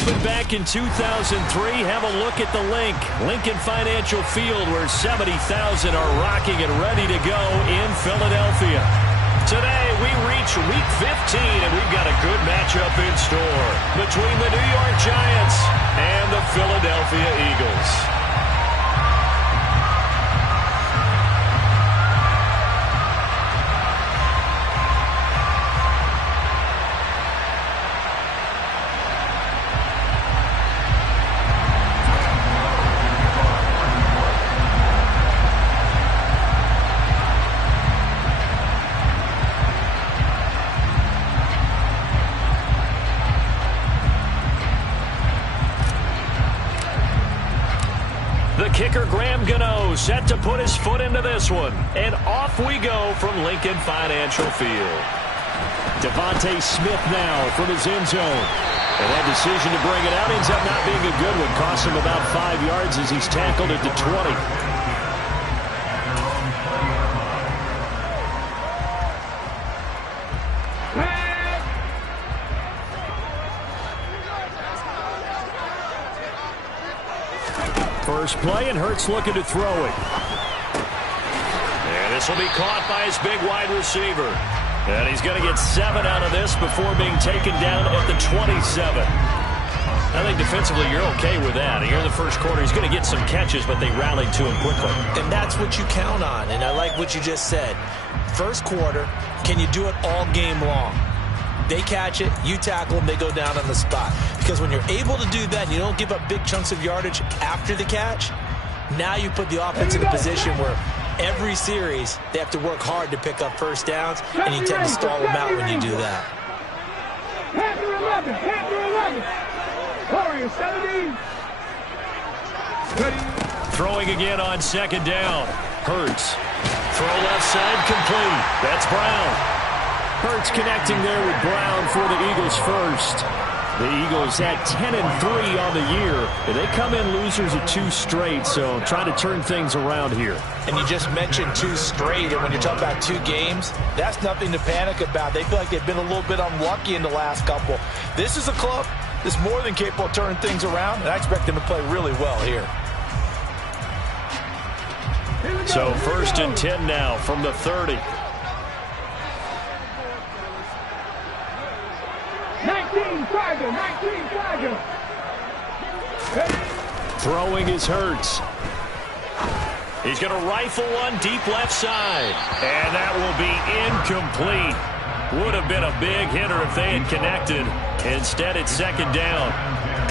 opened back in 2003. Have a look at the link. Lincoln Financial Field, where 70,000 are rocking and ready to go in Philadelphia. Today, we reach Week 15, and we've got a good matchup in store between the New York Giants and the Philadelphia Eagles. Kicker Graham Gano set to put his foot into this one. And off we go from Lincoln Financial Field. Devontae Smith now from his end zone. And that decision to bring it out ends up not being a good one. Costs him about 5 yards as he's tackled at the 20. First play, and Hurts looking to throw it. And this will be caught by his big wide receiver. And he's going to get 7 out of this before being taken down at the 27. I think defensively you're okay with that. Here in the first quarter, he's going to get some catches, but they rallied to him quickly. And that's what you count on, and I like what you just said. First quarter, can you do it all game long? They catch it, you tackle them, they go down on the spot. Because when you're able to do that and you don't give up big chunks of yardage after the catch, now you put the offense in a position where every series they have to work hard to pick up first downs, and you tend to stall them out when you do that. Throwing again on second down. Hurts. Throw left side complete. That's Brown. Hurts connecting there with Brown for the Eagles first. The Eagles had 10-3 on the year. And they come in losers of 2 straight, so trying to turn things around here. And you just mentioned 2 straight, and when you're talking about 2 games, that's nothing to panic about. They feel like they've been a little bit unlucky in the last couple. This is a club that's more than capable of turning things around, and I expect them to play really well here. So 1st and 10 now from the 30. 19 Tiger. Throwing is Hurts. He's going to rifle one deep left side. And that will be incomplete. Would have been a big hitter if they had connected. Instead, it's second down.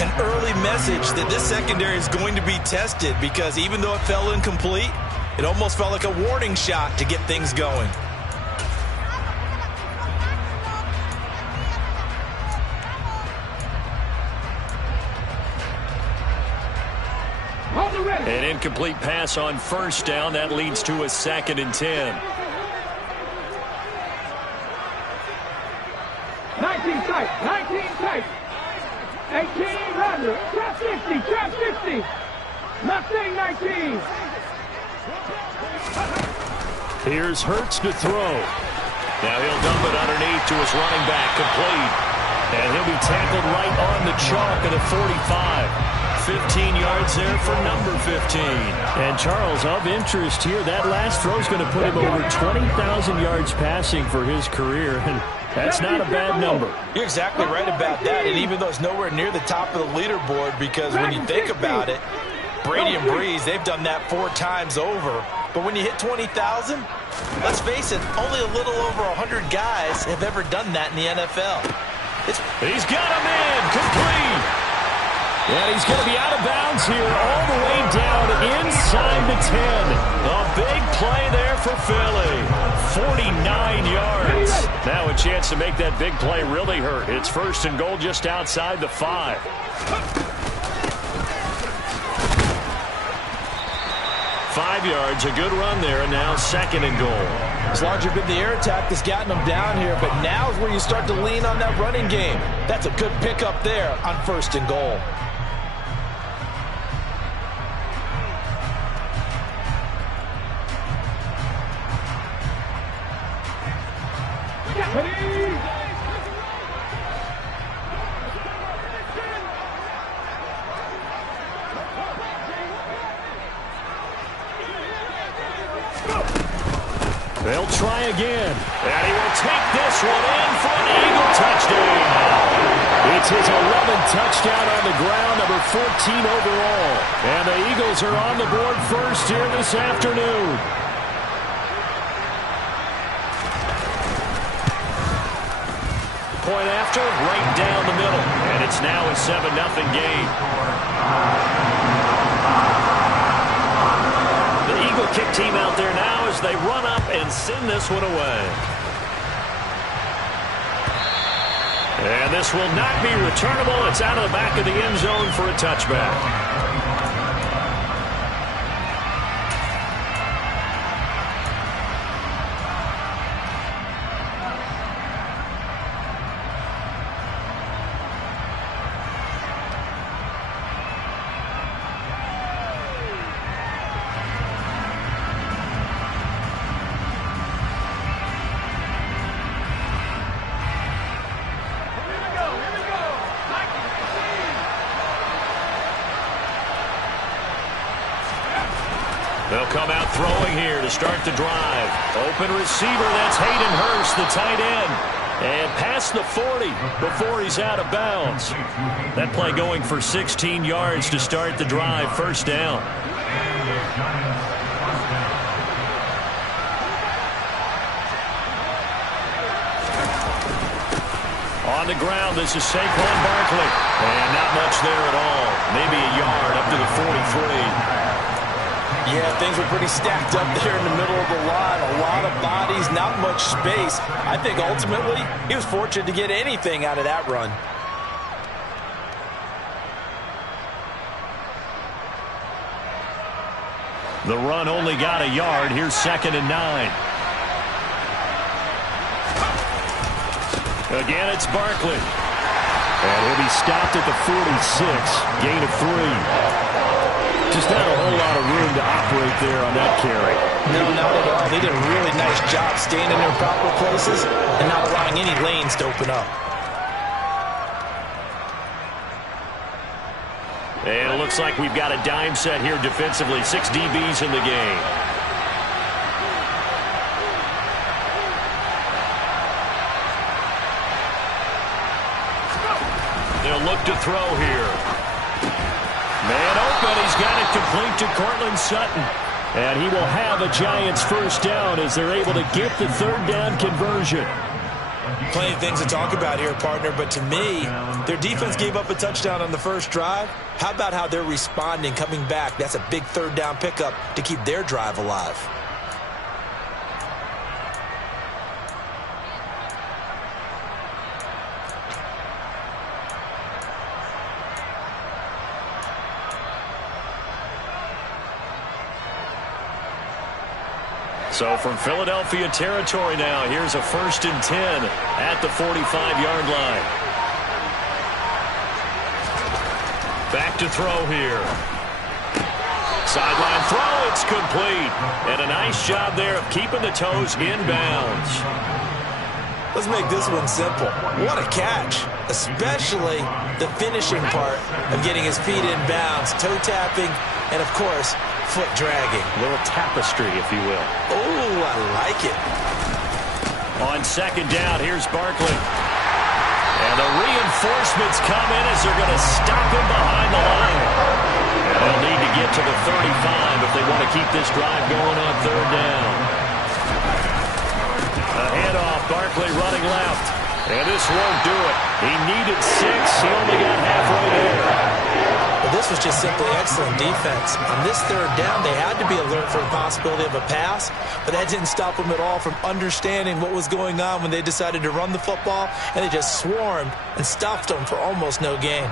An early message that this secondary is going to be tested, because even though it fell incomplete, it almost felt like a warning shot to get things going. An incomplete pass on first down. That leads to a 2nd and 10. 19 tight. 18 rather. Trap 50. Mustang 19. Here's Hurts to throw. Now he'll dump it underneath to his running back, complete. And he'll be tackled right on the chalk of the 45. 15 yards there for number 15. And Charles, of interest here, that last throw is going to put him over 20,000 yards passing for his career, and that's not a bad number. You're exactly right about that, and even though it's nowhere near the top of the leaderboard, because when you think about it, Brady and Breeze, they've done that 4 times over. But when you hit 20,000, let's face it, only a little over 100 guys have ever done that in the NFL. He's got him in, complete. And he's going to be out of bounds here all the way down inside the 10. A big play there for Philly. 49 yards. Now a chance to make that big play really hurt. It's 1st and goal just outside the 5. 5 yards, a good run there, and now 2nd and goal. It's largely been the air attack that's gotten them down here, but now is where you start to lean on that running game. That's a good pickup there on 1st and goal. try again. And he will take this one in for an Eagle touchdown. It's his 11th touchdown on the ground, number 14 overall. And the Eagles are on the board first here this afternoon. Point after, right down the middle. And it's now a 7-0 game. The Eagle kick team out there now as they run up and send this one away. And this will not be returnable. It's out of the back of the end zone for a touchback. They'll come out throwing here to start the drive. Open receiver, that's Hayden Hurst, the tight end. And past the 40 before he's out of bounds. That play going for 16 yards to start the drive, first down. On the ground, this is Saquon Barkley. And not much there at all. Maybe a yard up to the 43. Yeah, things were pretty stacked up there in the middle of the line. A lot of bodies, not much space. I think ultimately he was fortunate to get anything out of that run. The run only got a yard. Here's 2nd and 9. Again, it's Barkley. And he'll be stopped at the 46. Gain of 3. Just not a whole lot of room to operate there on that carry. No, not at all. They did a really nice job staying in their proper places and not allowing any lanes to open up. And it looks like we've got a dime set here defensively. 6 DBs in the game. They'll look to throw here. Man open, he's got it complete to Cortland Sutton. And he will have a Giants first down as they're able to get the 3rd down conversion. Plenty of things to talk about here, partner, but to me, their defense gave up a touchdown on the first drive. How about how they're responding, coming back? That's a big 3rd down pickup to keep their drive alive. So from Philadelphia territory now, here's a 1st and 10 at the 45-yard line. Back to throw here. Sideline throw, it's complete. And a nice job there of keeping the toes in bounds. Let's make this one simple. What a catch, especially the finishing part of getting his feet in bounds, toe tapping, and of course, foot dragging. A little tapestry, if you will. Oh, I like it. On 2nd down, here's Barkley. And the reinforcements come in as they're going to stop him behind the line. And they'll need to get to the 35 if they want to keep this drive going on 3rd down. A handoff, Barkley running left. And this won't do it. He needed 6. He only got halfway there. Well, this was just simply excellent defense. On this 3rd down, they had to be alert for the possibility of a pass, but that didn't stop them at all from understanding what was going on when they decided to run the football, and they just swarmed and stuffed them for almost no gain.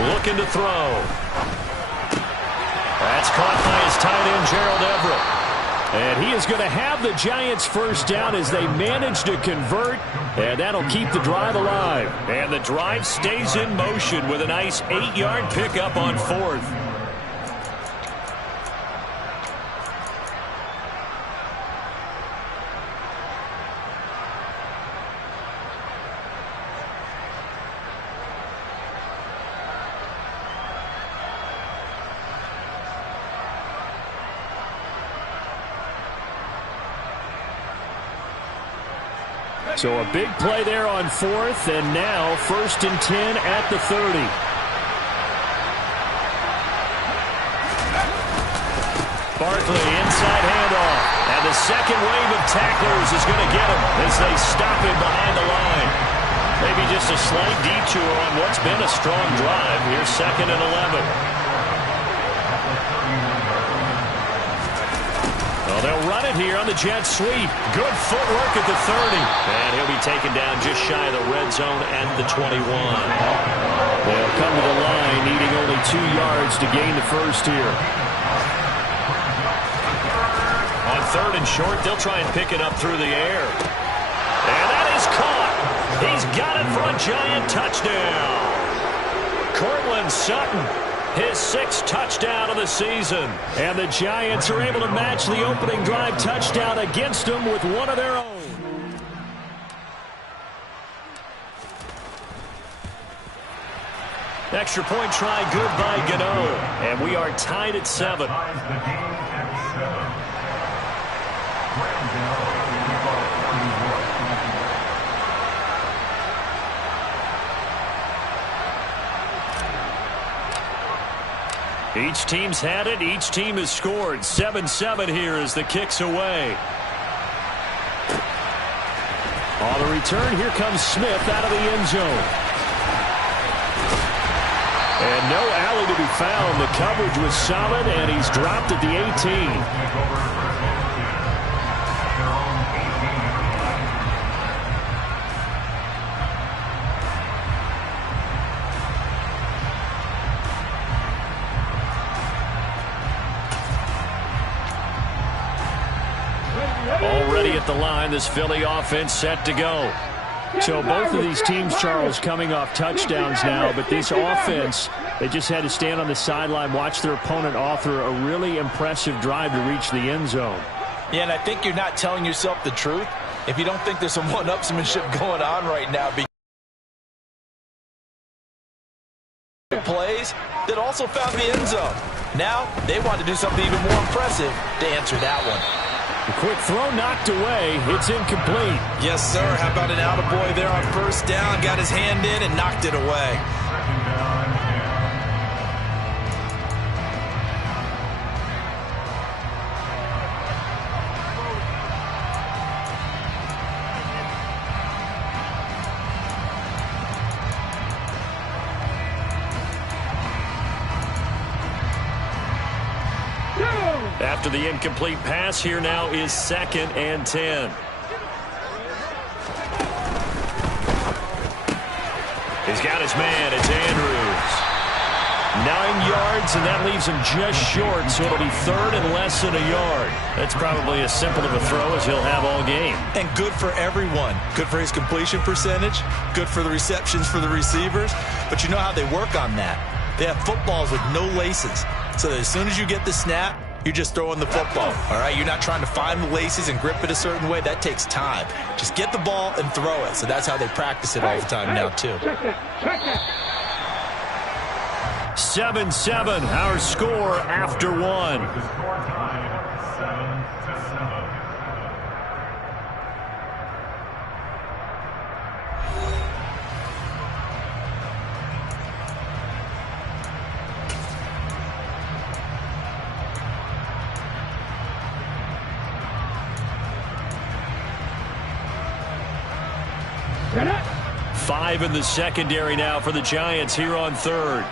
Looking to throw. That's caught by his tight end, Gerald Everett. And he is going to have the Giants first down as they manage to convert. And that'll keep the drive alive. And the drive stays in motion with a nice 8-yard pickup on 4th. So a big play there on 4th, and now 1st and 10 at the 30. Barkley, inside handoff. And the second wave of tacklers is going to get him as they stop him behind the line. Maybe just a slight detour on what's been a strong drive. Here's 2nd and 11. Well, they'll run it here on the jet sweep. Good footwork at the 30. And he'll be taken down just shy of the red zone at the 21. They'll come to the line needing only 2 yards to gain the first here. On 3rd and short, they'll try and pick it up through the air. And that is caught. He's got it for a Giant touchdown. Cortland Sutton, his 6th touchdown of the season. And the Giants are able to match the opening drive touchdown against them with one of their own. Extra point try good by Gano. And we are tied at 7. Each team's had it. Each team has scored. 7-7 here as the kick's away. On the return, here comes Smith out of the end zone. And no alley to be found. The coverage was solid, and he's dropped at the 18. Already at the line, this Philly offense set to go. So both of these teams, Charles, coming off touchdowns now, but this offense, they just had to stand on the sideline, watch their opponent author a really impressive drive to reach the end zone. Yeah, and I think you're not telling yourself the truth if you don't think there's some one-upsmanship going on right now. Plays that also found the end zone. Now they want to do something even more impressive to answer that one. A quick throw knocked away. It's incomplete. Yes, sir. How about an attaboy there on 1st down? Got his hand in and knocked it away. After the incomplete pass, here now is 2nd and 10. He's got his man. It's Andrews. 9 yards, and that leaves him just short, so it'll be 3rd and less than a yard. That's probably as simple of a throw as he'll have all game. And good for everyone. Good for his completion percentage. Good for the receptions for the receivers. But you know how they work on that. They have footballs with no laces. So that as soon as you get the snap, you're just throwing the football, all right? You're not trying to find the laces and grip it a certain way. That takes time. Just get the ball and throw it. So that's how they practice it all the time now, too. 7-7, our score after 1. Five in the secondary now for the Giants here on 3rd.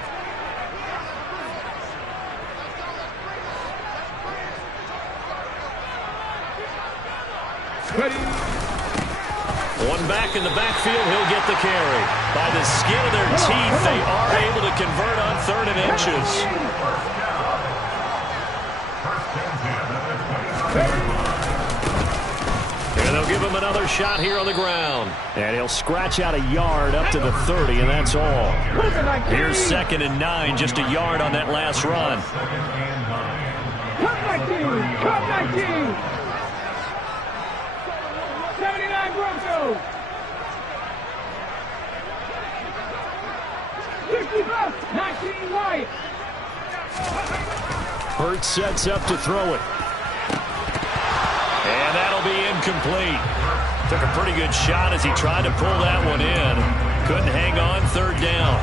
One back in the backfield, he'll get the carry. By the skin of their teeth, they are able to convert on 3rd and inches. And they'll give him another shot here on the ground. And he'll scratch out a yard up to the 30, and that's all. Here's 2nd and 9, just a yard on that last run. Cut 19! Cut 19! 79 Broncos! 65, 19 Wyatt! Hurts sets up to throw it. And that'll be incomplete. Took a pretty good shot as he tried to pull that one in. Couldn't hang on, third down.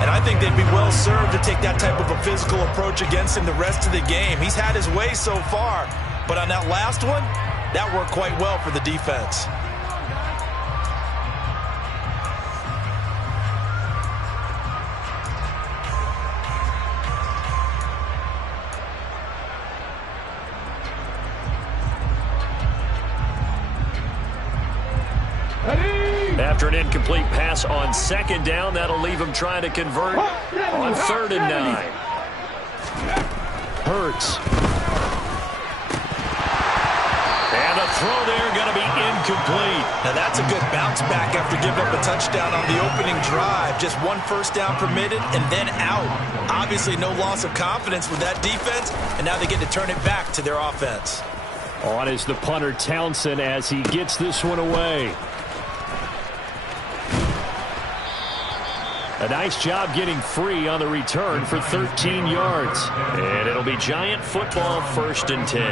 And I think they'd be well served to take that type of a physical approach against him the rest of the game. He's had his way so far, but on that last one, that worked quite well for the defense. After an incomplete pass on second down, that'll leave him trying to convert on 3rd and 9. Hurts. And a throw there going to be incomplete. Now that's a good bounce back after giving up a touchdown on the opening drive. Just 1 first down permitted and then out. Obviously no loss of confidence with that defense, and now they get to turn it back to their offense. On is the punter Townsend as he gets this one away. A nice job getting free on the return for 13 yards. And it'll be Giant football, 1st and 10.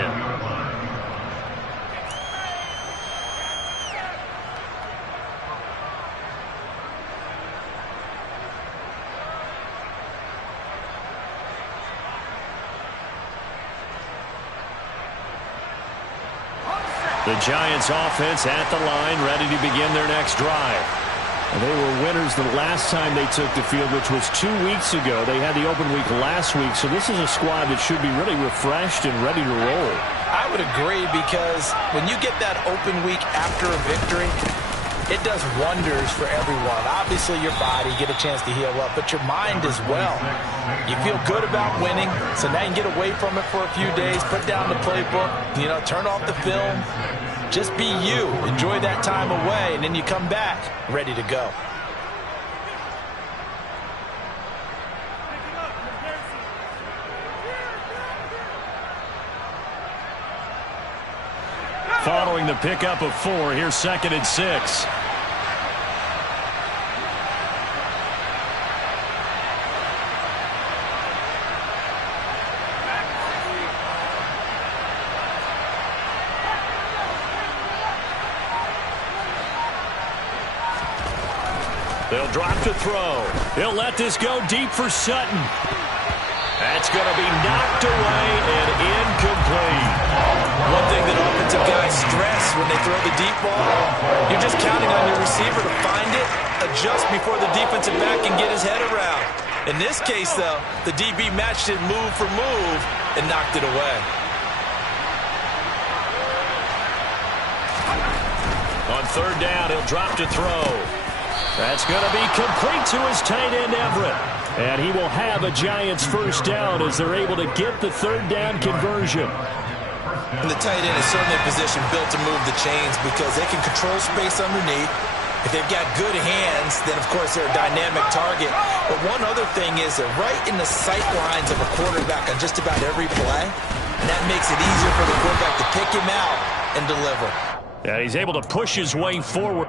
The Giants offense at the line, ready to begin their next drive. They were winners the last time they took the field, which was 2 weeks ago. They had the open week last week, so this is a squad that should be really refreshed and ready to roll. I would agree, because when you get that open week after a victory, it does wonders for everyone. Obviously, your body, get a chance to heal up, but your mind as well. You feel good about winning, so now you can get away from it for a few days, put down the playbook, turn off the film. Just be you. Enjoy that time away, and then you come back ready to go. Following the pickup of 4, here's 2nd and 6. They'll drop to throw. They'll let this go deep for Sutton. That's going to be knocked away and incomplete. One thing that offensive guys stress when they throw the deep ball, you're just counting on your receiver to find it, adjust before the defensive back can get his head around. In this case, though, the DB matched it move for move and knocked it away. On 3rd down, he'll drop to throw. That's going to be complete to his tight end, Everett. And he will have a Giants 1st down as they're able to get the 3rd down conversion. And the tight end is certainly a position built to move the chains because they can control space underneath. If they've got good hands, then, of course, they're a dynamic target. But one other thing is they're right in the sight lines of a quarterback on just about every play. And that makes it easier for the quarterback to pick him out and deliver. Yeah, he's able to push his way forward.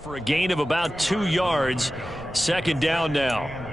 For a gain of about 2 yards. 2nd down now.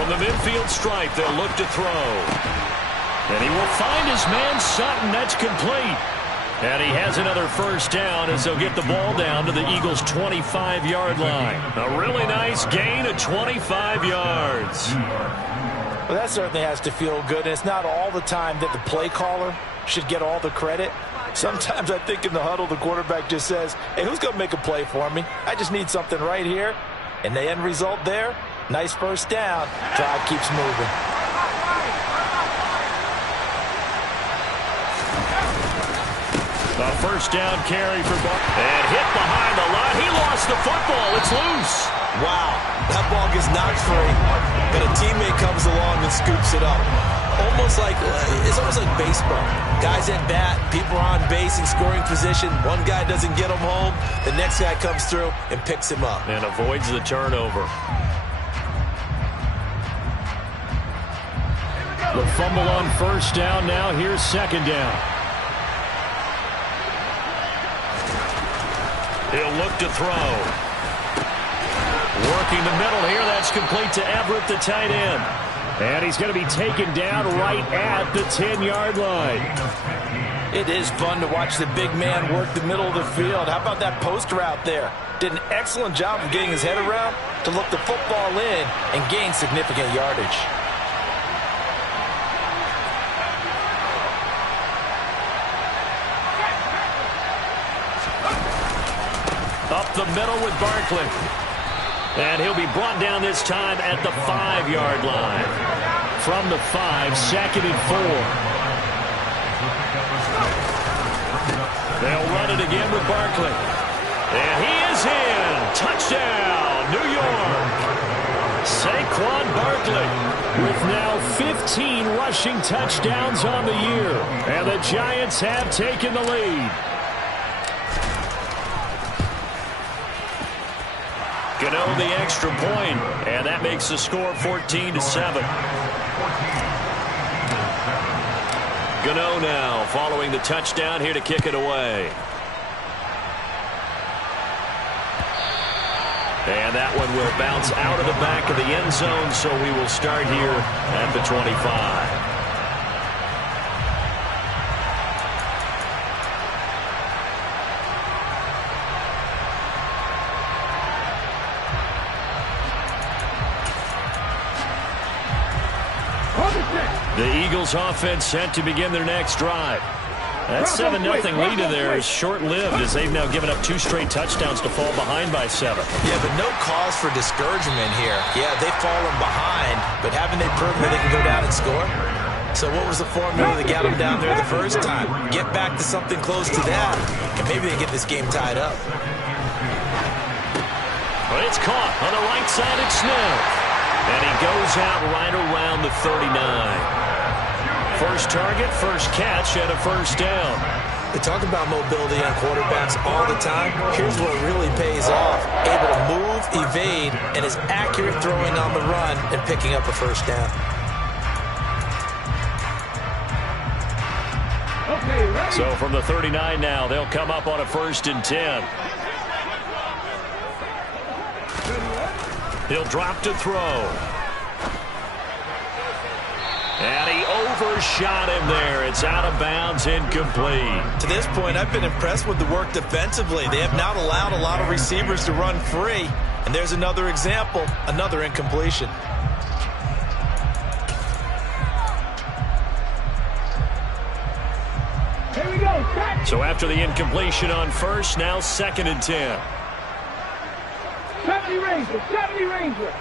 From the midfield stripe, they'll look to throw. And he will find his man Sutton. That's complete. And he has another first down as they'll get the ball down to the Eagles' 25-yard line. A really nice gain of 25 yards. Well, that certainly has to feel good. And it's not all the time that the play caller should get all the credit. Sometimes I think in the huddle, the quarterback just says, hey, who's going to make a play for me? I just need something right here. And the end result there, nice first down. Drive keeps moving. A first down carry for Buck. And hit behind the line. He lost the football. It's loose. Wow, that ball gets knocked free, but a teammate comes along and scoops it up. It's almost like baseball. Guys at bat, people are on base in scoring position. One guy doesn't get him home. The next guy comes through and picks him up. And avoids the turnover. The fumble on first down now. Here's second down. He'll look to throw. Working the middle here. That's complete to Everett, the tight end. And he's going to be taken down right at the 10-yard line. It is fun to watch the big man work the middle of the field. How about that post route there? Did an excellent job of getting his head around to look the football in and gain significant yardage. Up the middle with Barkley. And he'll be brought down this time at the 5-yard line. From the 5, second and 4. They'll run it again with Barkley. And he is in. Touchdown, New York. Saquon Barkley with now 15 rushing touchdowns on the year. And the Giants have taken the lead. Gano the extra point, and that makes the score 14-7. Gano now following the touchdown here to kick it away. And that one will bounce out of the back of the end zone, so we will start here at the 25. The Eagles offense set to begin their next drive. That 7-0 lead of theirs is short-lived as they've now given up 2 straight touchdowns to fall behind by 7. Yeah, but no cause for discouragement here. Yeah, they've fallen behind, but haven't they proven that they can go down and score? So what was the formula that got them down there the first time? Get back to something close to that, and maybe they get this game tied up. But it's caught on the right side. It's Smith. And he goes out right around the 39. First target, first catch, and a first down. They talk about mobility on quarterbacks all the time. Here's what really pays off. Able to move, evade, and is accurate throwing on the run and picking up a first down. So from the 39 now, they'll come up on a 1st and 10. He'll drop to throw. And he overshot him there. It's out of bounds, incomplete. To this point, I've been impressed with the work defensively. They have not allowed a lot of receivers to run free. And there's another example, another incompletion. Here we go. So after the incompletion on first, now 2nd and 10. 70 Ranger, 70 Ranger.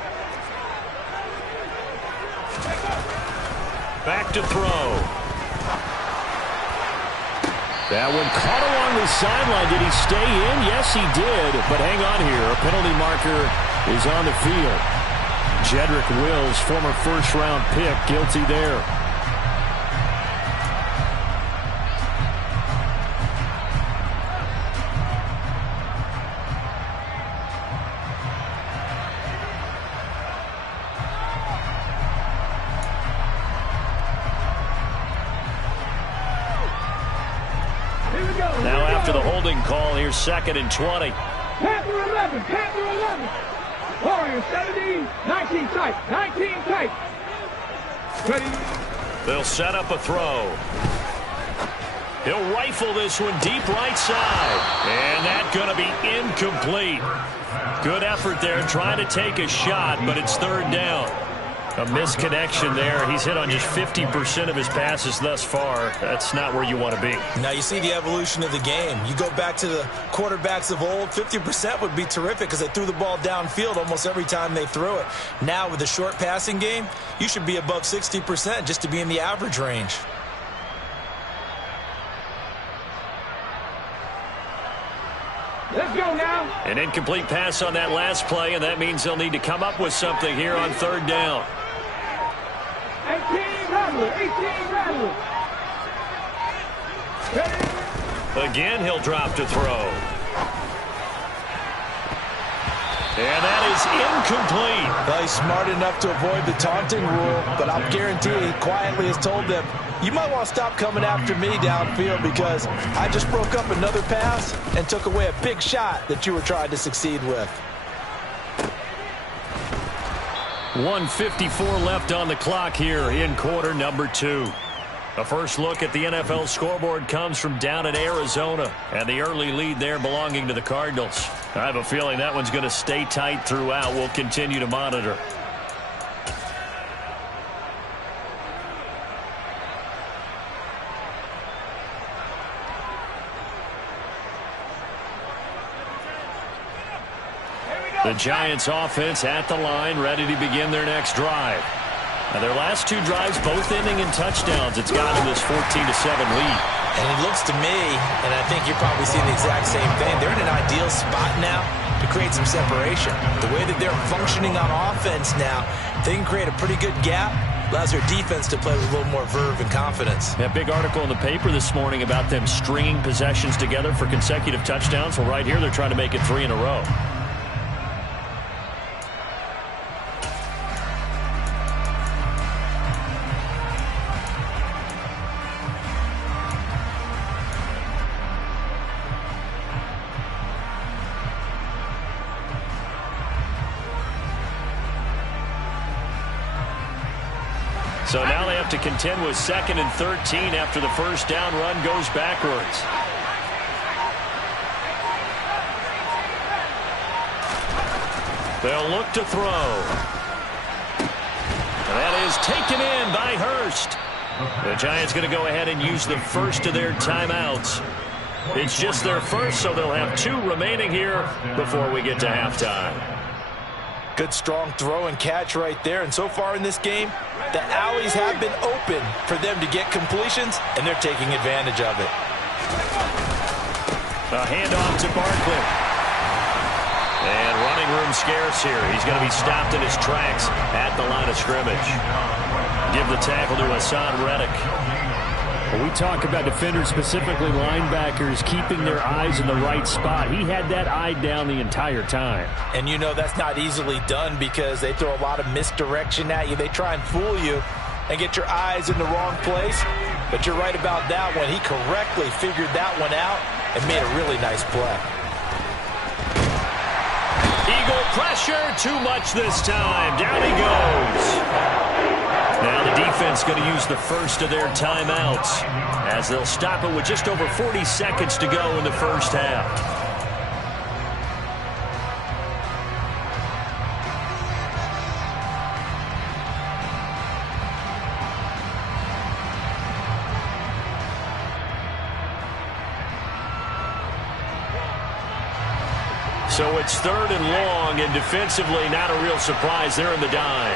Back to throw. That one caught along the sideline. Did he stay in? Yes, he did. But hang on here. A penalty marker is on the field. Jedrick Wills, former first-round pick, guilty there. Now after the holding call, here's 2nd and 20. Panther 11, Panther 11. Warriors 17, 19 tight, 19 tight. Ready. They'll set up a throw. He'll rifle this one deep right side. And that's going to be incomplete. Good effort there trying to take a shot, but it's third down. A misconnection there. He's hit on just 50% of his passes thus far. That's not where you want to be. Now you see the evolution of the game. You go back to the quarterbacks of old, 50% would be terrific because they threw the ball downfield almost every time they threw it. Now with the short passing game, you should be above 60% just to be in the average range. Let's go now. An incomplete pass on that last play, and that means they'll need to come up with something here on third down. 18 Rattler, 18 Rattler. Ready. Again, he'll drop to throw. And that is incomplete. Well, he's smart enough to avoid the taunting rule, but I'm guaranteed he quietly has told them, you might want to stop coming after me downfield because I just broke up another pass and took away a big shot that you were trying to succeed with. 1:54 left on the clock here in quarter number 2. A first look at the NFL scoreboard comes from down in Arizona, and the early lead there belonging to the Cardinals. I have a feeling that one's going to stay tight throughout. We'll continue to monitor. The Giants offense at the line, ready to begin their next drive. Now their last 2 drives, both ending in touchdowns. It's got them this 14-7 lead. And it looks to me, and I think you're probably seeing the exact same thing, they're in an ideal spot now to create some separation. The way that they're functioning on offense now, they can create a pretty good gap. Allows their defense to play with a little more verve and confidence. That big article in the paper this morning about them stringing possessions together for consecutive touchdowns. Well, right here they're trying to make it 3 in a row. So now they have to contend with 2nd and 13 after the first down run goes backwards. They'll look to throw. That is taken in by Hurst. The Giants going to go ahead and use the first of their timeouts. It's just their first, so they'll have 2 remaining here before we get to halftime. Good strong throw and catch right there. And so far in this game, the alleys have been open for them to get completions, and they're taking advantage of it. A handoff to Barkley. And running room scarce here. He's going to be stopped in his tracks at the line of scrimmage. Give the tackle to Hassan Reddick. When we talk about defenders, specifically linebackers, keeping their eyes in the right spot. He had that eye down the entire time. And you know that's not easily done because they throw a lot of misdirection at you. They try and fool you and get your eyes in the wrong place. But you're right about that one. He correctly figured that one out and made a really nice play. Eagle pressure, too much this time. Down he goes. Now the defense going to use the first of their timeouts as they'll stop it with just over 40 seconds to go in the first half. So it's 3rd and long, and defensively not a real surprise. They're in the dime.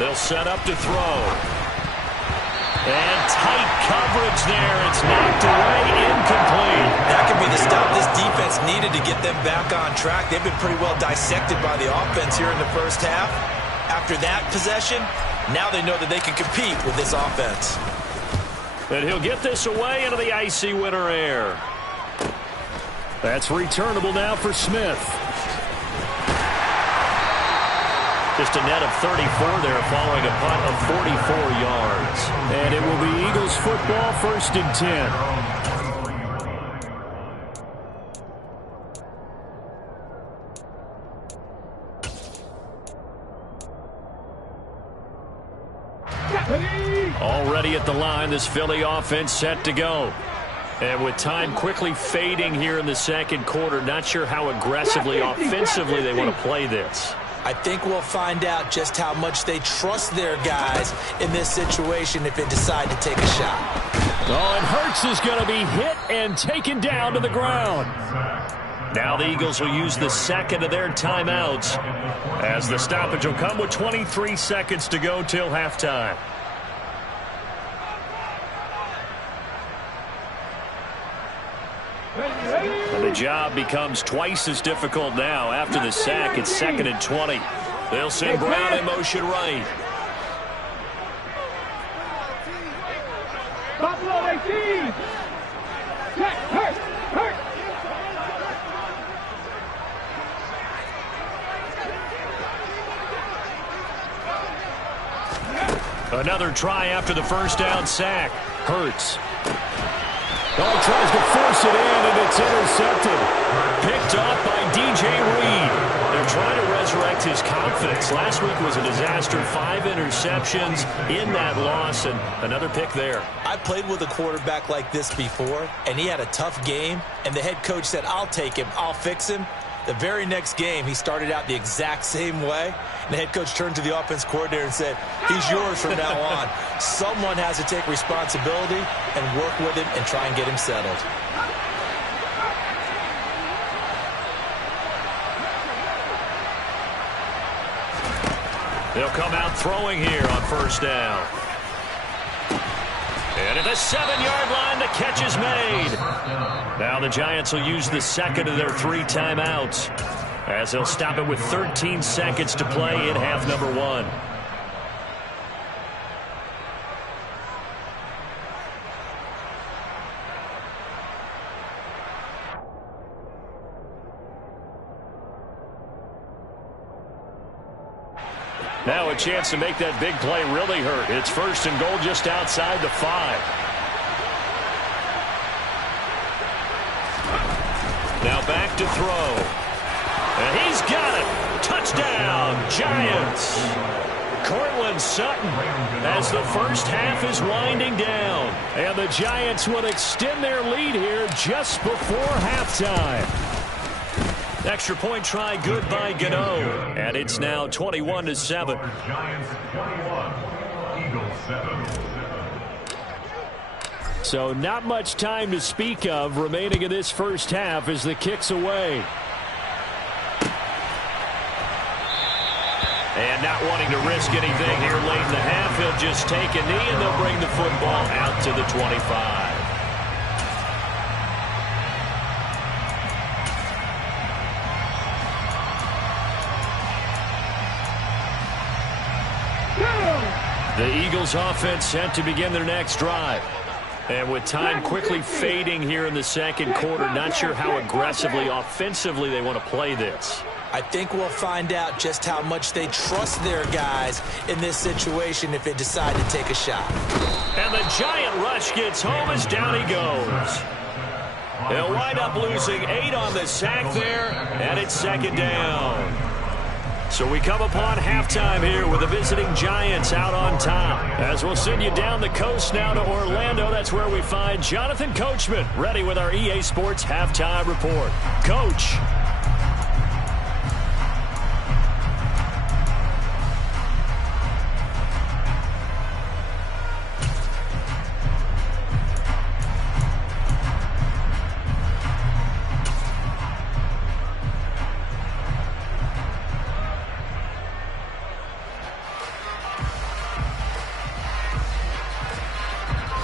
They'll set up to throw. And tight coverage there. It's knocked away, incomplete. That could be the stop this defense needed to get them back on track. They've been pretty well dissected by the offense here in the first half. After that possession, now they know that they can compete with this offense. And he'll get this away into the icy winter air. That's returnable now for Smith. Just a net of 34 there following a punt of 44 yards. And it will be Eagles football, 1st and 10. Already at the line, this Philly offense set to go. And with time quickly fading here in the second quarter, not sure how aggressively, offensively they want to play this. I think we'll find out just how much they trust their guys in this situation if they decide to take a shot. Oh, and Hurts is going to be hit and taken down to the ground. Now the Eagles will use the second of their timeouts as the stoppage will come with 23 seconds to go till halftime. And the job becomes twice as difficult now. After the sack, it's 2nd and 20. They'll send Brown in motion right. Buffalo 18. Check. Hurt. Another try after the first down sack. Hurts. Oh, he tries to force it in, and it's intercepted. Picked off by DJ Reed. They're trying to resurrect his confidence. Last week was a disaster. 5 interceptions in that loss, and another pick there. I played with a quarterback like this before, and he had a tough game, and the head coach said, I'll take him, I'll fix him. The very next game, he started out the exact same way. And the head coach turned to the offense coordinator and said, he's yours from now on. Someone has to take responsibility and work with him and try and get him settled. They'll come out throwing here on first down. And at the 7-yard line, the catch is made. Now the Giants will use the second of their 3 timeouts as they'll stop it with 13 seconds to play in half number 1. Now a chance to make that big play really hurt. It's 1st and goal just outside the 5. Now back to throw. And he's got it. Touchdown, Giants. Cortland Sutton as the first half is winding down. And the Giants will extend their lead here just before halftime. Extra point try good by Gano. And it's now 21-7. Giants 21, Eagles 7. So not much time to speak of remaining in this first half as the kick's away. And not wanting to risk anything here late in the half, he'll just take a knee and they'll bring the football out to the 25. The Eagles offense set to begin their next drive. And with time quickly fading here in the second quarter, not sure how aggressively, offensively they want to play this. I think we'll find out just how much they trust their guys in this situation if they decide to take a shot. And the giant rush gets home as down he goes. They'll wind up losing 8 on the sack there, and it's 2nd down. So we come upon halftime here with the visiting Giants out on top. As we'll send you down the coast now to Orlando, that's where we find Jonathan Coachman ready with our EA Sports Halftime Report. Coach.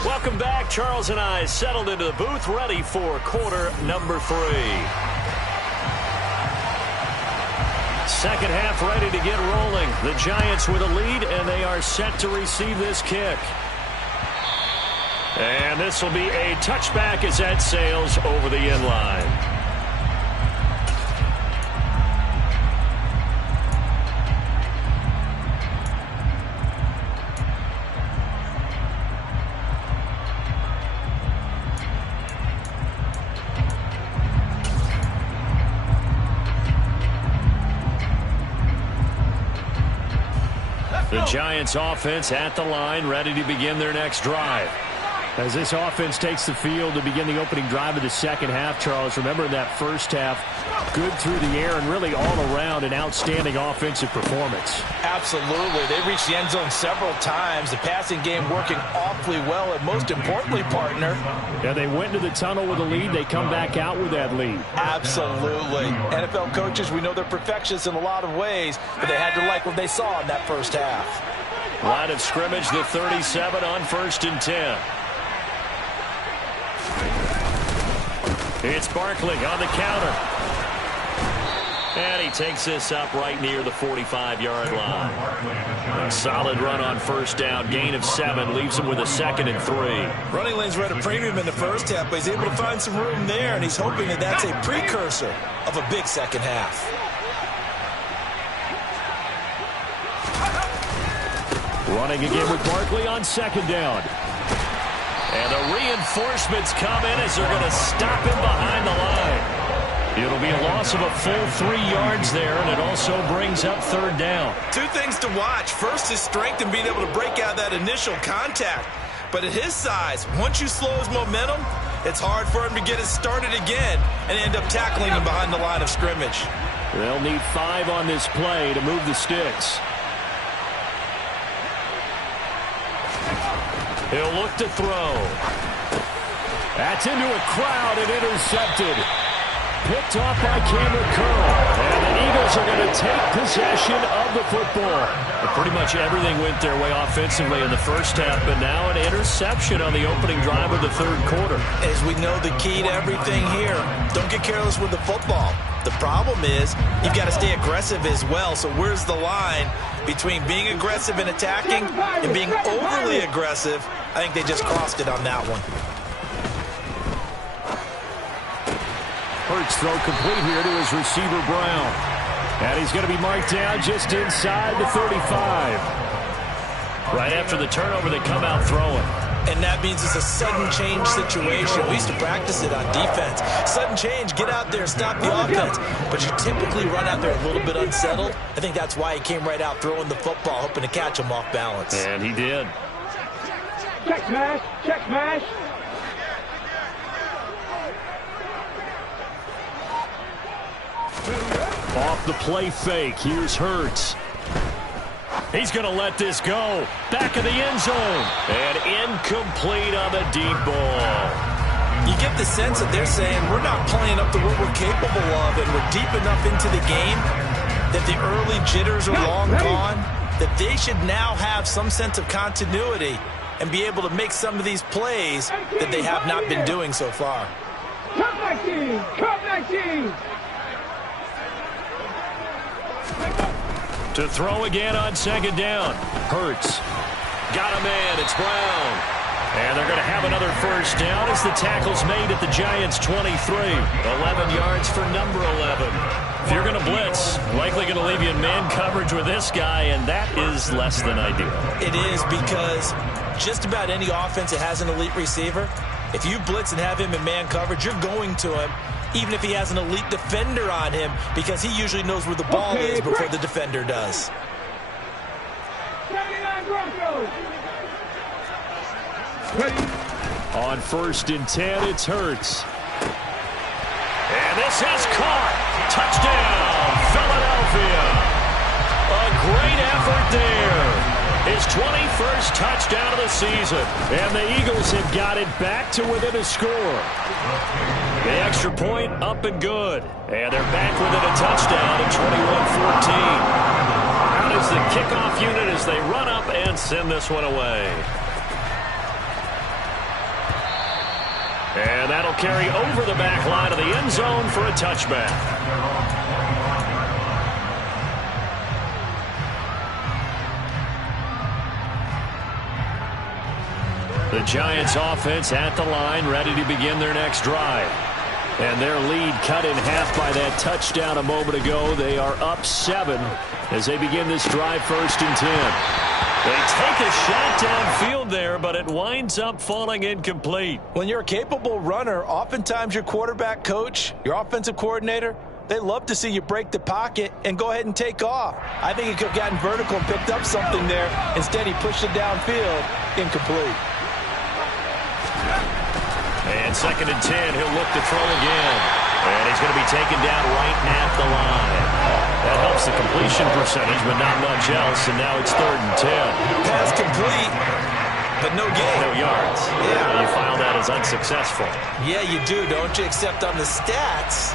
Welcome back. Charles and I settled into the booth, ready for quarter number 3. Second half ready to get rolling. The Giants with a lead, and they are set to receive this kick. And this will be a touchback as that sails over the end line. Giants offense at the line, ready to begin their next drive. As this offense takes the field to begin the opening drive of the second half, Charles, remember in that first half, good through the air and really all around an outstanding offensive performance. Absolutely. They reached the end zone several times. The passing game working awfully well, and most importantly, partner. Yeah, they went into the tunnel with a lead. They come back out with that lead. Absolutely. NFL coaches, we know they're perfectionists in a lot of ways, but they had to like what they saw in that first half. Line of scrimmage, the 37 on 1st and 10. It's Barkley on the counter. And he takes this up right near the 45-yard line. A solid run on 1st down. Gain of 7 leaves him with a 2nd and 3. Running lanes were at a premium in the first half, but he's able to find some room there, and he's hoping that that's a precursor of a big second half. Running again with Barkley on 2nd down. And the reinforcements come in as they're going to stop him behind the line. It'll be a loss of a full 3 yards there, and it also brings up 3rd down. 2 things to watch. First, his strength in being able to break out that initial contact. But at his size, once you slow his momentum, it's hard for him to get it started again and end up tackling him behind the line of scrimmage. They'll need 5 on this play to move the sticks. He'll look to throw. That's into a crowd and intercepted. Picked off by Cameron Curl. And the Eagles are going to take possession of the football. But pretty much everything went their way offensively in the first half, but now an interception on the opening drive of the 3rd quarter. As we know, the key to everything here, don't get careless with the football. The problem is you've got to stay aggressive as well. So where's the line between being aggressive and attacking and being overly aggressive? I think they just crossed it on that one. Hurts throw complete here to his receiver, Brown. And he's going to be marked down just inside the 35. Right after the turnover, they come out throwing. And that means it's a sudden change situation. We used to practice it on defense. Sudden change, get out there, stop the offense. But you typically run out there a little bit unsettled. I think that's why he came right out throwing the football, hoping to catch him off balance. And he did. Check mash, check mash. Off the play fake, here's Hurts. He's going to let this go. Back of the end zone. And incomplete on the deep ball. You get the sense that they're saying we're not playing up to what we're capable of, and we're deep enough into the game that the early jitters are long gone, that they should now have some sense of continuity and be able to make some of these plays that they have not been doing so far. Come 19! Come 19! To throw again on 2nd down. Hurts. Got a man. It's Brown. And they're going to have another 1st down as the tackle's made at the Giants' 23. 11 yards for number 11. If you're going to blitz, likely going to leave you in man coverage with this guy, and that is less than ideal. It is, because just about any offense that has an elite receiver, if you blitz and have him in man coverage, you're going to him, even if he has an elite defender on him, because he usually knows where the ball is before the defender does. 79 Broncos. On 1st and 10, it's Hurts. And this is caught. Touchdown, Philadelphia. A great effort there. His 21st touchdown of the season. And the Eagles have got it back to within a score. The extra point up and good. And they're back within a touchdown at 21-14. Out is the kickoff unit as they run up and send this one away. And that'll carry over the back line of the end zone for a touchback. The Giants offense at the line, ready to begin their next drive. And their lead cut in half by that touchdown a moment ago. They are up 7 as they begin this drive 1st and 10. They take a shot downfield there, but it winds up falling incomplete. When you're a capable runner, oftentimes your quarterback coach, your offensive coordinator, They love to see you break the pocket and go ahead and take off. I think he could have gotten vertical and picked up something there. Instead, he pushed it downfield. Incomplete. And 2nd and 10, he'll look to throw again. And he's going to be taken down right at the line. That helps the completion percentage, but not much else. And now it's 3rd and 10. Pass complete, but no gain. No yards. Yeah. You file that as unsuccessful. Yeah, you do, don't you? Except on the stats,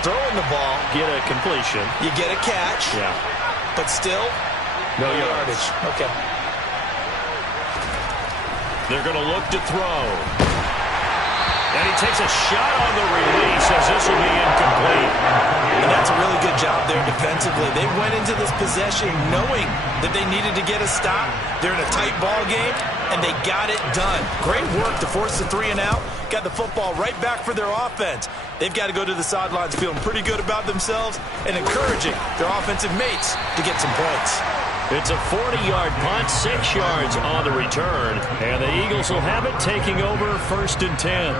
throwing the ball, Get a completion. you get a catch, Yeah. but still No yardage. Okay. They're going to look to throw. And he takes a shot on the release as this will be incomplete. And that's a really good job there defensively. They went into this possession knowing that they needed to get a stop. They're in a tight ball game, and they got it done. Great work to force the 3 and out. Got the football right back for their offense. They've got to go to the sidelines feeling pretty good about themselves and encouraging their offensive mates to get some points. It's a 40-yard punt, 6 yards on the return. And the Eagles will have it taking over 1st and 10.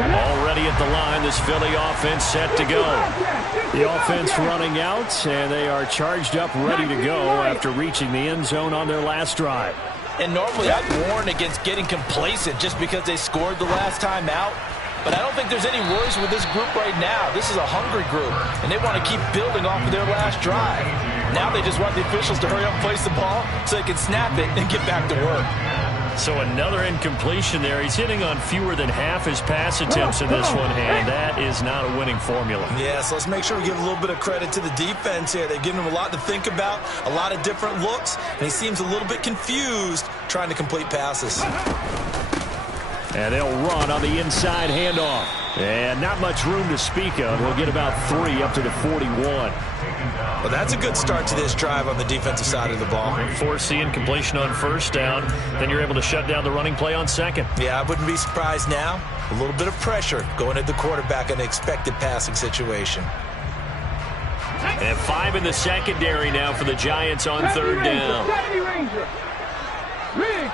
Already at the line, this Philly offense set to go. The offense running out, and they are charged up, ready to go after reaching the end zone on their last drive. And normally I'd warn against getting complacent just because they scored the last time out. But I don't think there's any worries with this group right now. This is a hungry group, and they want to keep building off of their last drive. Now they just want the officials to hurry up and place the ball so they can snap it and get back to work. So another incompletion there. He's hitting on fewer than half his pass attempts in this one, and that is not a winning formula. Yes, let's make sure we give a little bit of credit to the defense here. They've given him a lot to think about, a lot of different looks, and he seems a little bit confused trying to complete passes. And they'll run on the inside handoff. And not much room to speak of. He'll get about 3 up to the 41. Well, that's a good start to this drive on the defensive side of the ball. Force the incompletion on 1st down. Then you're able to shut down the running play on 2nd. Yeah, I wouldn't be surprised now. A little bit of pressure going at the quarterback in an expected passing situation. And 5 in the secondary now for the Giants on 3rd down. Rig.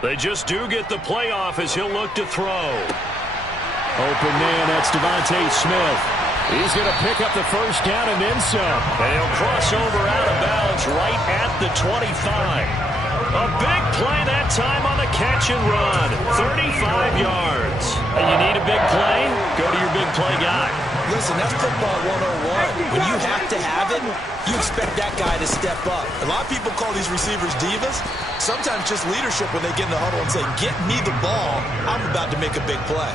They just do get the playoff as he'll look to throw. Open man, that's Devontae Smith. He's going to pick up the 1st down and then some. And he'll cross over out of bounds right at the 25. A big play that time on the catch and run. 35 yards. And you need a big play? Go to your big play guy. Listen, that's football 101. When you have to have it, you expect that guy to step up. A lot of people call these receivers divas. Sometimes just leadership when they get in the huddle and say, get me the ball. I'm about to make a big play.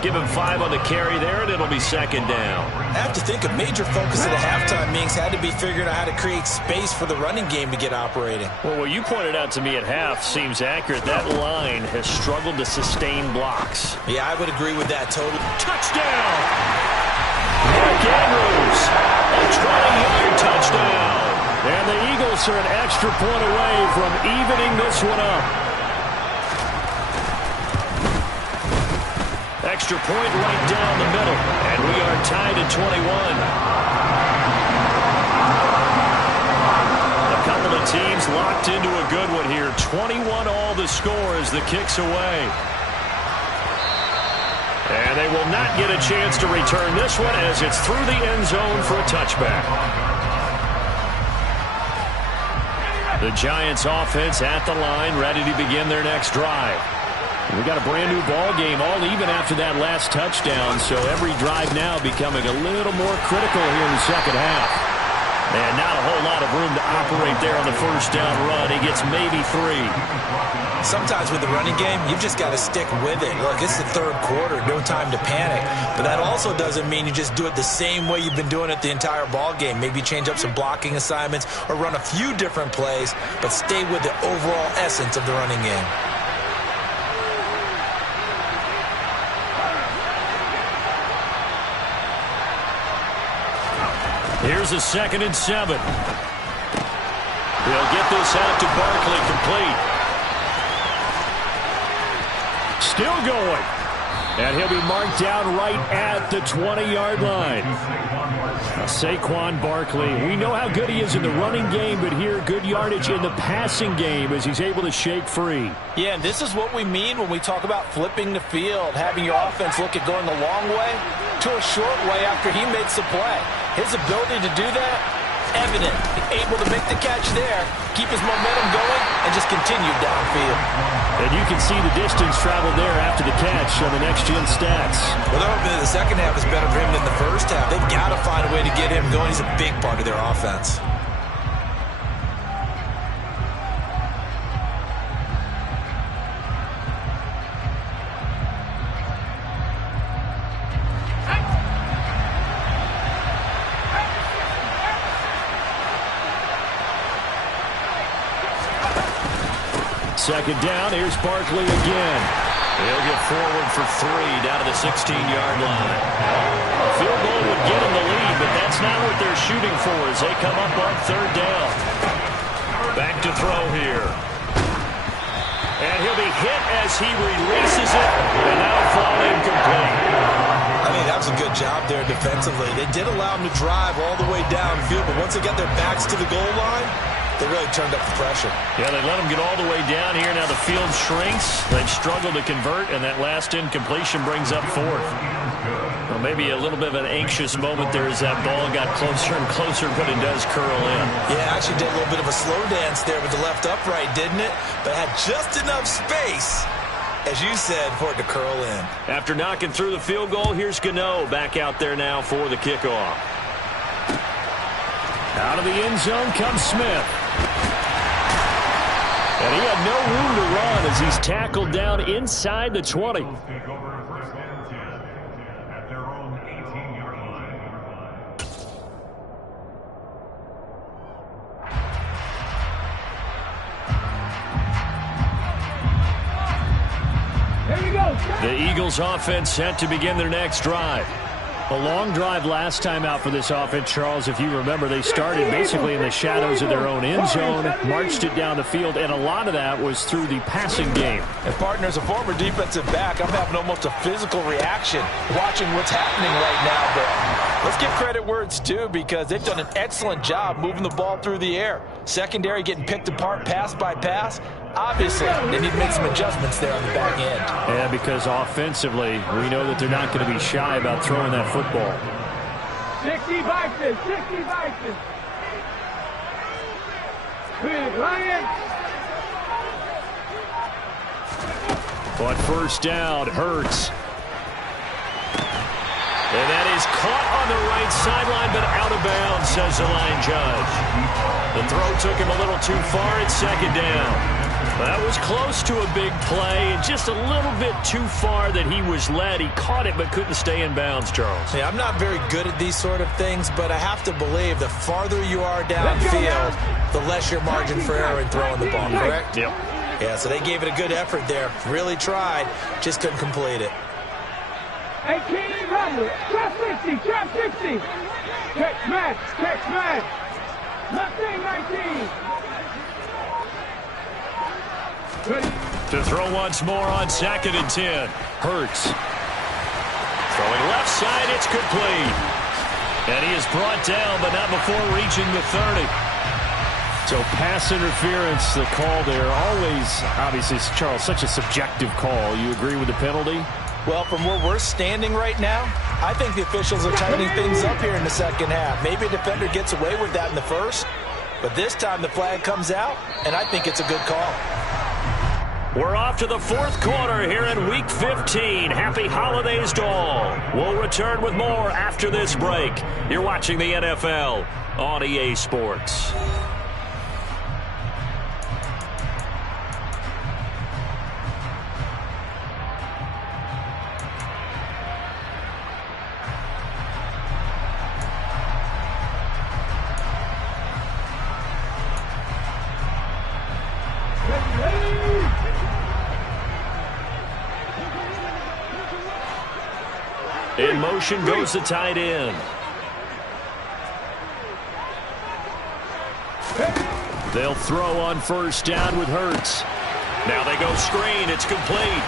Give him 5 on the carry there, and it'll be 2nd down. I have to think a major focus of the halftime meetings had to be figuring out how to create space for the running game to get operating. Well, what you pointed out to me at half seems accurate. That line has struggled to sustain blocks. Yeah, I would agree with that totally. Touchdown! Mark Andrews, a 20-yard touchdown. And the Eagles are an extra point away from evening this one up. Extra point right down the middle, and we are tied at 21. A couple of teams locked into a good one here. 21 all the score as the kick's away. And they will not get a chance to return this one as it's through the end zone for a touchback. The Giants offense at the line, ready to begin their next drive. We got a brand new ball game, all even after that last touchdown, so every drive now becoming a little more critical here in the second half. And not a whole lot of room to operate there on the 1st down run. He gets maybe 3. Sometimes with the running game, you've just got to stick with it. Look, it's the 3rd quarter, no time to panic. But that also doesn't mean you just do it the same way you've been doing it the entire ball game. Maybe change up some blocking assignments or run a few different plays, but stay with the overall essence of the running game. Here's a 2nd and 7. They'll get this out to Barkley, complete. Still going. And he'll be marked down right at the 20-yard line. Saquon Barkley, we know how good he is in the running game, but here, good yardage in the passing game as he's able to shake free. Yeah, and this is what we mean when we talk about flipping the field, having your offense look at going a long way to a short way after he makes a play. His ability to do that, evident. Able to make the catch there, keep his momentum going, and just continue downfield. And you can see the distance traveled there after the catch on the next-gen stats. Well, they're hoping that the second half is better for him than the first half. They've got to find a way to get him going. He's a big part of their offense. Second down, here's Barkley again. He'll get forward for 3 down to the 16-yard line. A field goal would get him the lead, but that's not what they're shooting for as they come up on 3rd down. Back to throw here. And he'll be hit as he releases it, and that'll fall incomplete. I think that was a good job there defensively. They did allow him to drive all the way downfield, but once they got their backs to the goal line, they really turned up the pressure. Yeah, they let them get all the way down here. Now the field shrinks. They've struggled to convert, and that last incompletion brings up 4th. Well, maybe a little bit of an anxious moment there as that ball got closer and closer, but it does curl in. Yeah, actually did a little bit of a slow dance there with the left upright, didn't it? But had just enough space, as you said, for it to curl in. After knocking through the field goal, here's Gano back out there now for the kickoff. Out of the end zone comes Smith. And he had no room to run as he's tackled down inside the 20. Take over 1st and 10 at their own 18-yard line. Here we go. The Eagles offense set to begin their next drive. A long drive last time out for this offense, Charles. If you remember, they started basically in the shadows of their own end zone, marched it down the field, and a lot of that was through the passing game. And partner, as a former defensive back, I'm having almost a physical reaction watching what's happening right now. But let's give credit where it's due because they've done an excellent job moving the ball through the air. Secondary getting picked apart pass by pass. Obviously, they need to make some adjustments there on the back end. Yeah, because offensively, we know that they're not going to be shy about throwing that football. 60 boxes, 60 boxes. Big Lions. But first down, Hurts. And that is caught on the right sideline, but out of bounds, says the line judge. The throw took him a little too far at 2nd down. That was close to a big play and just a little bit too far that he was led. He caught it but couldn't stay in bounds, Charles. Yeah, I'm not very good at these sort of things, but I have to believe the farther you are downfield, the less your margin for error in throwing the ball, correct? Yep. Yeah, so they gave it a good effort there. Really tried, just couldn't complete it. 1800, trap 60, trap 60. Catch match. Nothing 19. To throw once more on 2nd and 10. Hurts. Throwing left side, it's complete. And he is brought down, but not before reaching the 30. So pass interference, the call there. Always, obviously, Charles, such a subjective call. You agree with the penalty? Well, from where we're standing right now, I think the officials are tightening things up here in the second half. Maybe a defender gets away with that in the first, but this time the flag comes out, and I think it's a good call. We're off to the 4th quarter here in Week 15. Happy holidays to all. We'll return with more after this break. You're watching the NFL on EA Sports. In motion goes the tight end. They'll throw on first down with Hurts. Now they go screen. It's complete.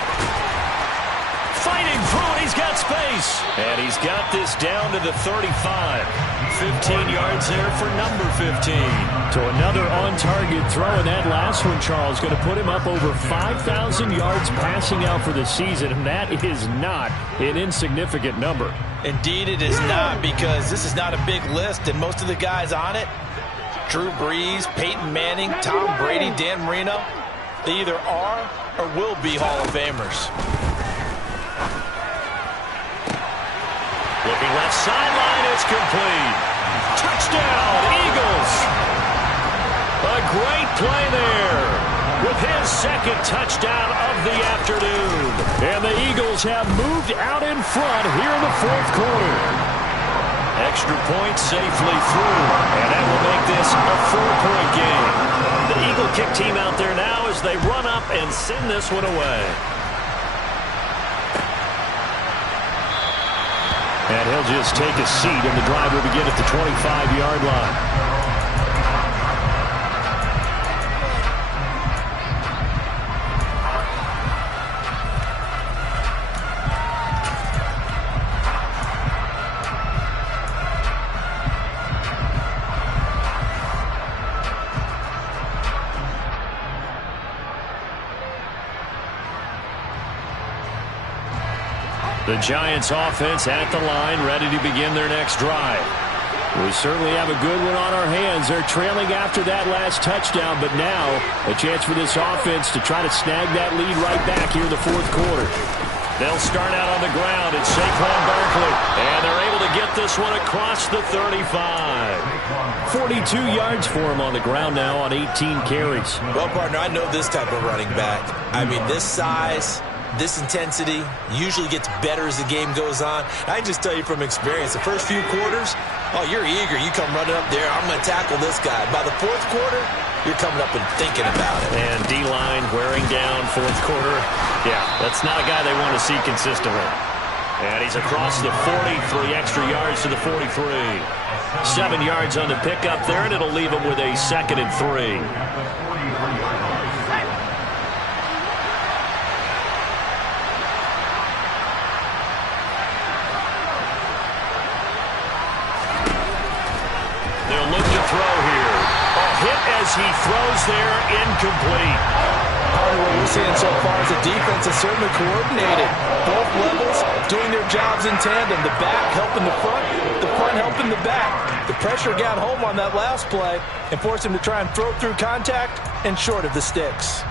Fighting through it. He's got space. And he's got this down to the 35. 15 yards there for number 15. So another on-target throw, and that last one, Charles, going to put him up over 5,000 yards passing out for the season, and that is not an insignificant number. Indeed it is not, because this is not a big list, and most of the guys on it, Drew Brees, Peyton Manning, Tom Brady, Dan Marino, they either are or will be Hall of Famers. Looking left sideline, it's complete. Touchdown, Eagles. A great play there with his second touchdown of the afternoon. And the Eagles have moved out in front here in the fourth quarter. Extra point safely through, and that will make this a 4-point game. The Eagle kick team out there now as they run up and send this one away. And he'll just take a seat, and the drive will begin at the 25-yard line. The Giants offense at the line, ready to begin their next drive. We certainly have a good one on our hands. They're trailing after that last touchdown, but now a chance for this offense to try to snag that lead right back here in the fourth quarter. They'll start out on the ground. It's Saquon Barkley, and they're able to get this one across the 35. 42 yards for him on the ground now on 18 carries. Well, partner, I know this type of running back. I mean, this size, this intensity usually gets better as the game goes on. I just tell you from experience, the first few quarters, oh, you're eager. You come running up there, I'm going to tackle this guy. By the fourth quarter, you're coming up and thinking about it. And D-line wearing down fourth quarter. Yeah, that's not a guy they want to see consistently. And he's across the 40, 3 extra yards to the 43. 7 yards on the pickup there, and it'll leave him with a 2nd and 3. As he throws there, incomplete. What we're seeing so far is the defense is certainly coordinated. Both levels doing their jobs in tandem. The back helping the front helping the back. The pressure got home on that last play and forced him to try and throw through contact and short of the sticks.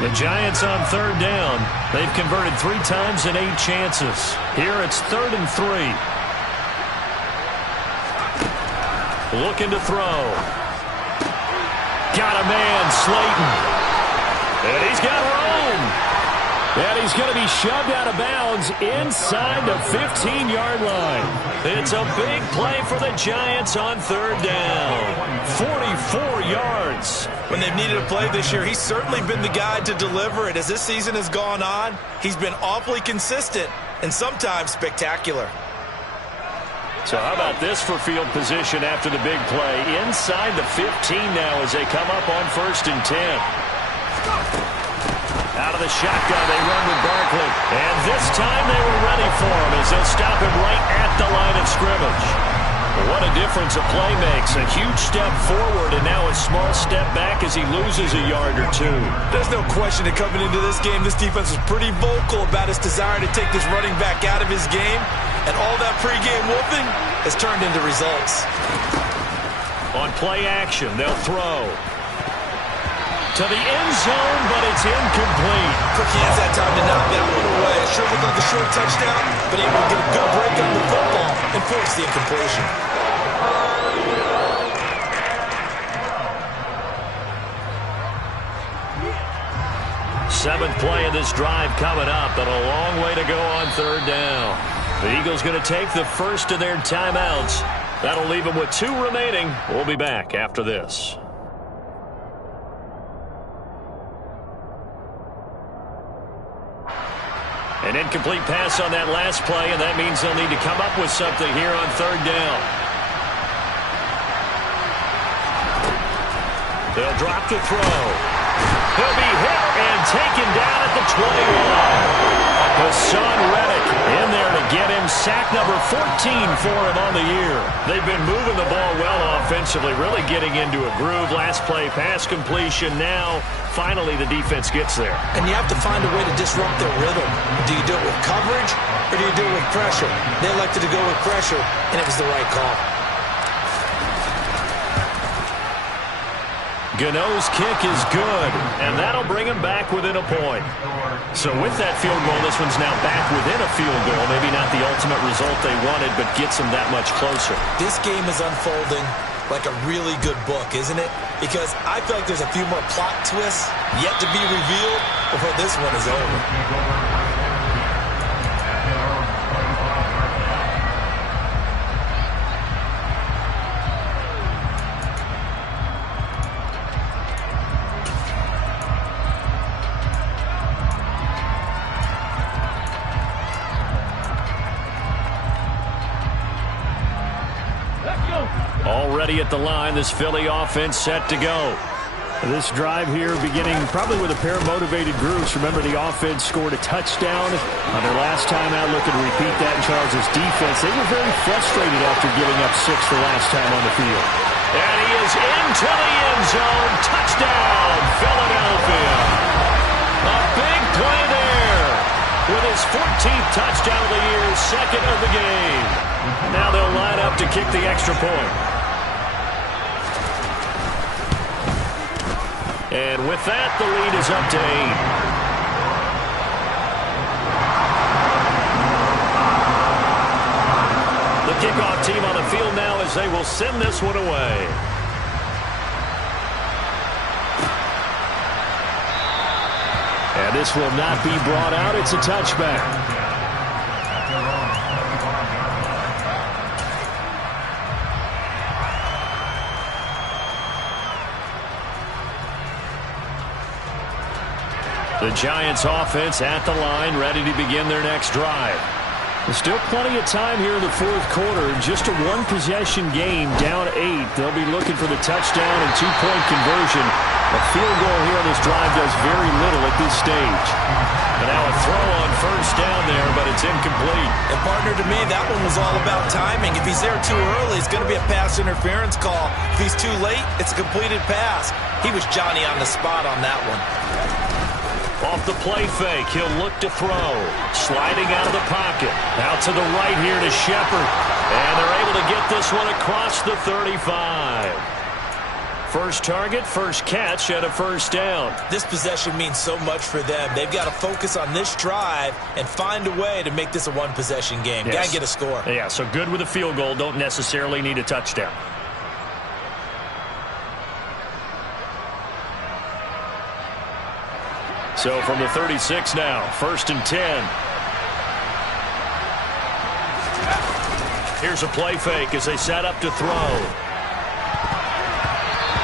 The Giants on 3rd down. They've converted 3 times in 8 chances. Here it's 3rd and 3. Looking to throw. Got a man, Slayton. And he's got room. And he's going to be shoved out of bounds inside the 15-yard line. It's a big play for the Giants on 3rd down. 44 yards. When they've needed a play this year, he's certainly been the guy to deliver it. As this season has gone on, he's been awfully consistent and sometimes spectacular. So how about this for field position after the big play? Inside the 15 now as they come up on 1st and 10. Out of the shotgun, they run with Barkley. And this time they were ready for him as they'll stop him right at the line of scrimmage. What a difference a play makes. A huge step forward and now a small step back as he loses a yard or 2. There's no question that coming into this game, this defense was pretty vocal about his desire to take this running back out of his game. And all that pregame whooping has turned into results. On play action, they'll throw. To the end zone, but it's incomplete. Quick hands that time to knock that one away. It sure looked like a short touchdown, but he will get a good break on the football and force the incompletion. Seventh play of this drive coming up, but a long way to go on 3rd down. The Eagles going to take the first of their timeouts. That'll leave them with 2 remaining. We'll be back after this. An incomplete pass on that last play, and that means they'll need to come up with something here on third down. They'll drop to throw. He'll be hit and taken down at the 20-line. Hassan Reddick in there to get him sack number 14 for him on the year. They've been moving the ball well offensively, really getting into a groove. Last play, pass completion. Now, finally, the defense gets there. And you have to find a way to disrupt their rhythm. Do you do it with coverage, or do you do it with pressure? They elected to go with pressure, and it was the right call. Gano's kick is good, and that'll bring him back within a point. So with that field goal, this one's now back within a field goal. Maybe not the ultimate result they wanted, but gets them that much closer. This game is unfolding like a really good book, isn't it? Because I feel like there's a few more plot twists yet to be revealed before this one is over. Already at the line, this Philly offense set to go. This drive here beginning probably with a pair of motivated groups. Remember, the offense scored a touchdown on their last time out. Looking to repeat that in Charles' defense. They were very frustrated after giving up 6 the last time on the field. And he is into the end zone. Touchdown, Philadelphia. A big play there with his 14th touchdown of the year, second of the game. Now they'll line up to kick the extra point. And with that, the lead is up to 8. The kickoff team on the field now as they will send this one away. And this will not be brought out. It's a touchback. The Giants offense at the line, ready to begin their next drive. There's still plenty of time here in the fourth quarter. Just a one-possession game, down 8. They'll be looking for the touchdown and two-point conversion. A field goal here on this drive does very little at this stage. And now a throw on first down there, but it's incomplete. And partner, to me, that one was all about timing. If he's there too early, it's going to be a pass interference call. If he's too late, it's a completed pass. He was Johnny on the spot on that one. Off the play fake, he'll look to throw. Sliding out of the pocket. Out to the right here to Shepard. And they're able to get this one across the 35. First target, first catch, and a first down. This possession means so much for them. They've got to focus on this drive and find a way to make this a one-possession game. Yes. Got to get a score. Yeah, so good with a field goal. Don't necessarily need a touchdown. So from the 36 now, 1st and 10. Here's a play fake as they set up to throw.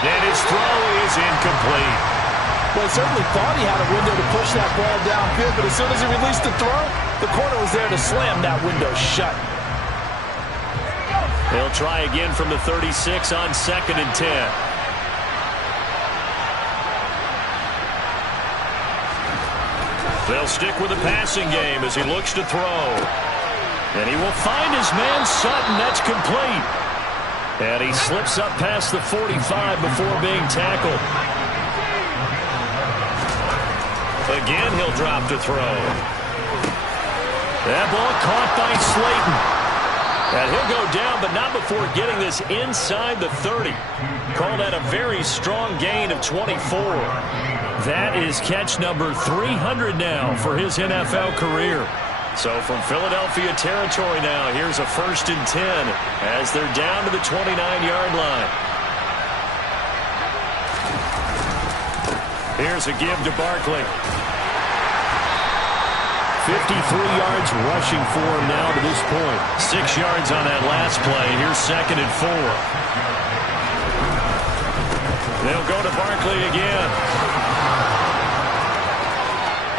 And his throw is incomplete. Well, he certainly thought he had a window to push that ball downfield, but as soon as he released the throw, the corner was there to slam that window shut. They'll try again from the 36 on 2nd and 10. They'll stick with the passing game as he looks to throw. And he will find his man Sutton. That's complete. And he slips up past the 45 before being tackled. Again, he'll drop to throw. That ball caught by Slayton. And he'll go down, but not before getting this inside the 30. Call that a very strong gain of 24. That is catch number 300 now for his NFL career. So from Philadelphia territory now, here's a 1st and 10 as they're down to the 29-yard line. Here's a give to Barkley. 53 yards rushing for him now to this point. 6 yards on that last play. Here's 2nd and 4. They'll go to Barkley again.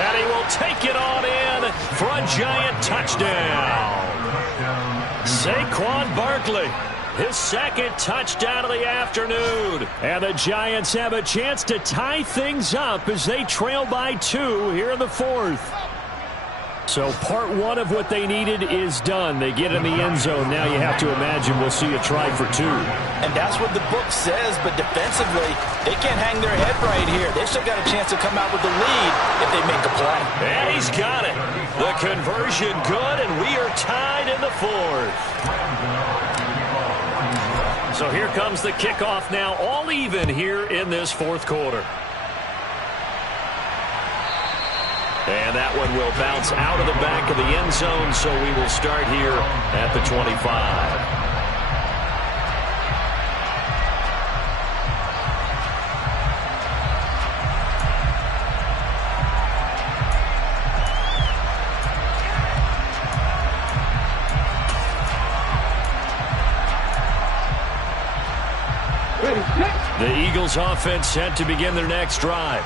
And he will take it on in for a giant touchdown. Saquon Barkley, his second touchdown of the afternoon. And the Giants have a chance to tie things up as they trail by 2 here in the fourth. So part one of what they needed is done. They get in the end zone. Now you have to imagine we'll see a try for 2. And that's what the book says, but defensively, they can't hang their head right here. They've still got a chance to come out with the lead if they make a play. And he's got it. The conversion good, and we are tied in the fourth. So here comes the kickoff now, all even here in this fourth quarter. And that one will bounce out of the back of the end zone, so we will start here at the 25. The Eagles offense set to begin their next drive.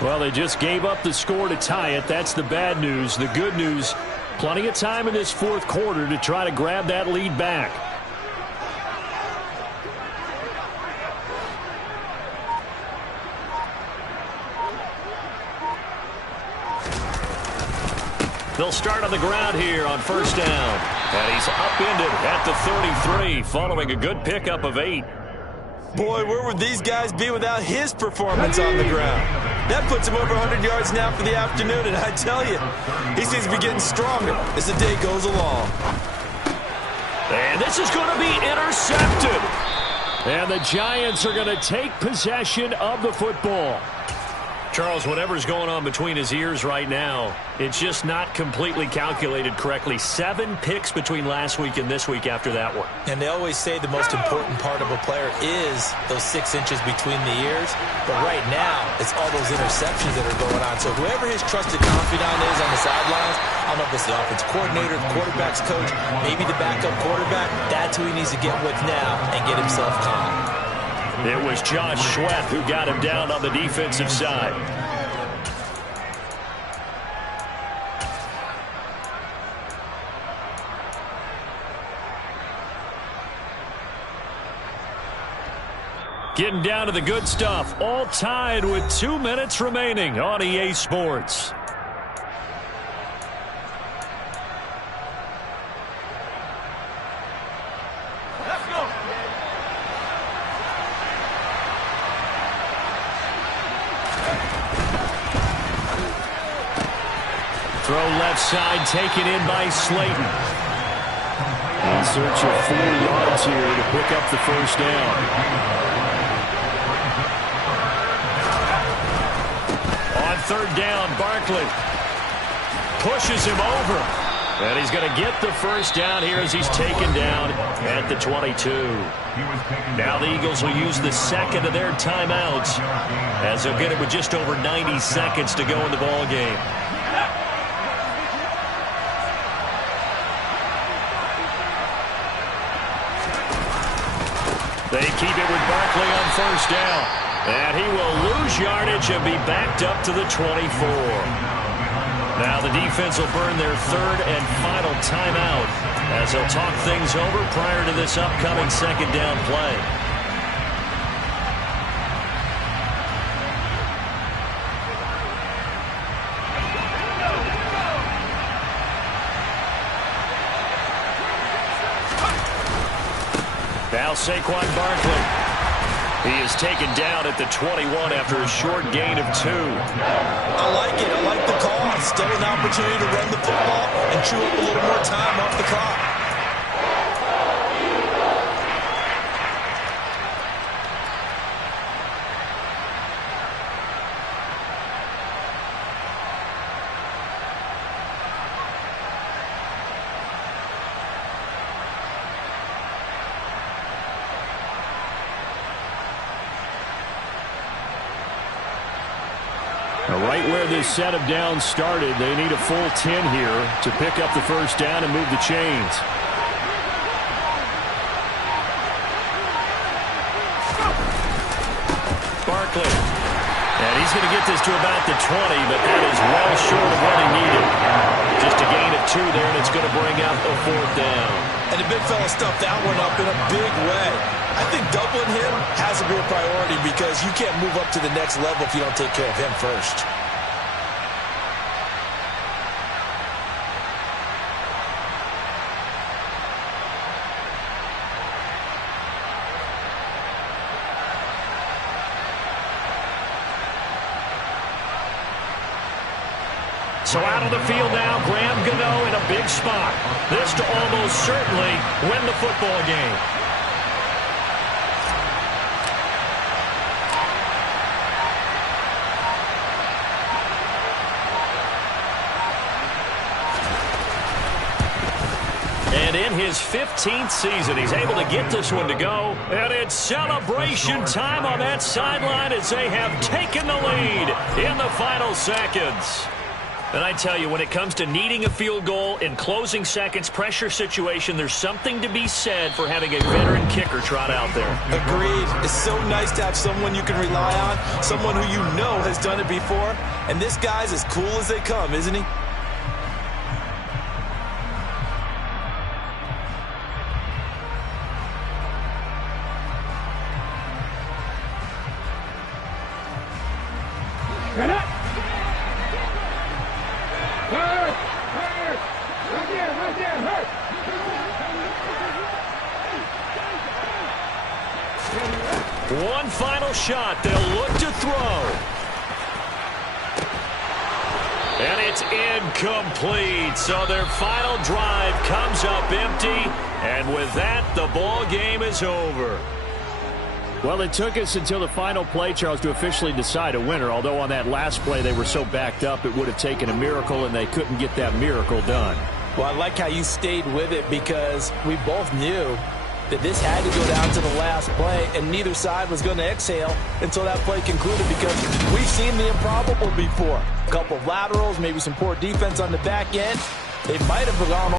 Well, they just gave up the score to tie it. That's the bad news. The good news, plenty of time in this fourth quarter to try to grab that lead back. They'll start on the ground here on first down. And he's upended at the 33 following a good pickup of 8. Boy, where would these guys be without his performance on the ground? That puts him over 100 yards now for the afternoon, and I tell you, he seems to be getting stronger as the day goes along. And this is going to be intercepted. And the Giants are going to take possession of the football. Charles, whatever's going on between his ears right now, it's just not completely calculated correctly. 7 picks between last week and this week after that one. And they always say the most important part of a player is those 6 inches between the ears. But right now, it's all those interceptions that are going on. So whoever his trusted confidant is on the sidelines, I don't know if it's the offensive coordinator, the quarterback's coach, maybe the backup quarterback, that's who he needs to get with now and get himself calm. It was Josh Sweat who got him down on the defensive side. Getting down to the good stuff, all tied with 2 minutes remaining on EA Sports. Throw left side, taken in by Slayton. In search of 4 yards here to pick up the first down. On third down, Barkley pushes him over. And he's going to get the first down here as he's taken down at the 22. Now the Eagles will use the second of their timeouts as they'll get it with just over 90 seconds to go in the ball game. They keep it with Barkley on first down. And he will lose yardage and be backed up to the 24. Now the defense will burn their third and final timeout as they'll talk things over prior to this upcoming second down play. Now Saquon Barkley. He is taken down at the 21 after a short gain of 2. I like it. I like the call. Still an opportunity to run the football and chew up a little more time off the clock. Right where this set of downs started, they need a full 10 here to pick up the first down and move the chains. Barkley. And he's going to get this to about the 20, but that is well short of what he needed. Just a gain of 2 there, and it's going to bring up a 4th down. And the big fella stuffed that one up in a big way. I think doubling him has to be a priority because you can't move up to the next level if you don't take care of him first. So out of the field now, Graham Gano in a big spot. This to almost certainly win the football game. And in his 15th season, he's able to get this one to go. And it's celebration time on that sideline as they have taken the lead in the final seconds. And I tell you, when it comes to needing a field goal in closing seconds, pressure situation, there's something to be said for having a veteran kicker trot out there. Agreed. It's so nice to have someone you can rely on, someone who you know has done it before. And this guy's as cool as they come, isn't he? Get up! Hurt! Hurt! Right there, hurt! One final shot. They'll look to throw. And it's incomplete. So their final drive comes up empty. And with that, the ball game is over. Well, it took us until the final play, Charles, to officially decide a winner. Although on that last play they were so backed up, it would have taken a miracle, and they couldn't get that miracle done. Well, I like how you stayed with it because we both knew that this had to go down to the last play, and neither side was going to exhale until that play concluded because we've seen the improbable before. A couple of laterals, maybe some poor defense on the back end. They might have gone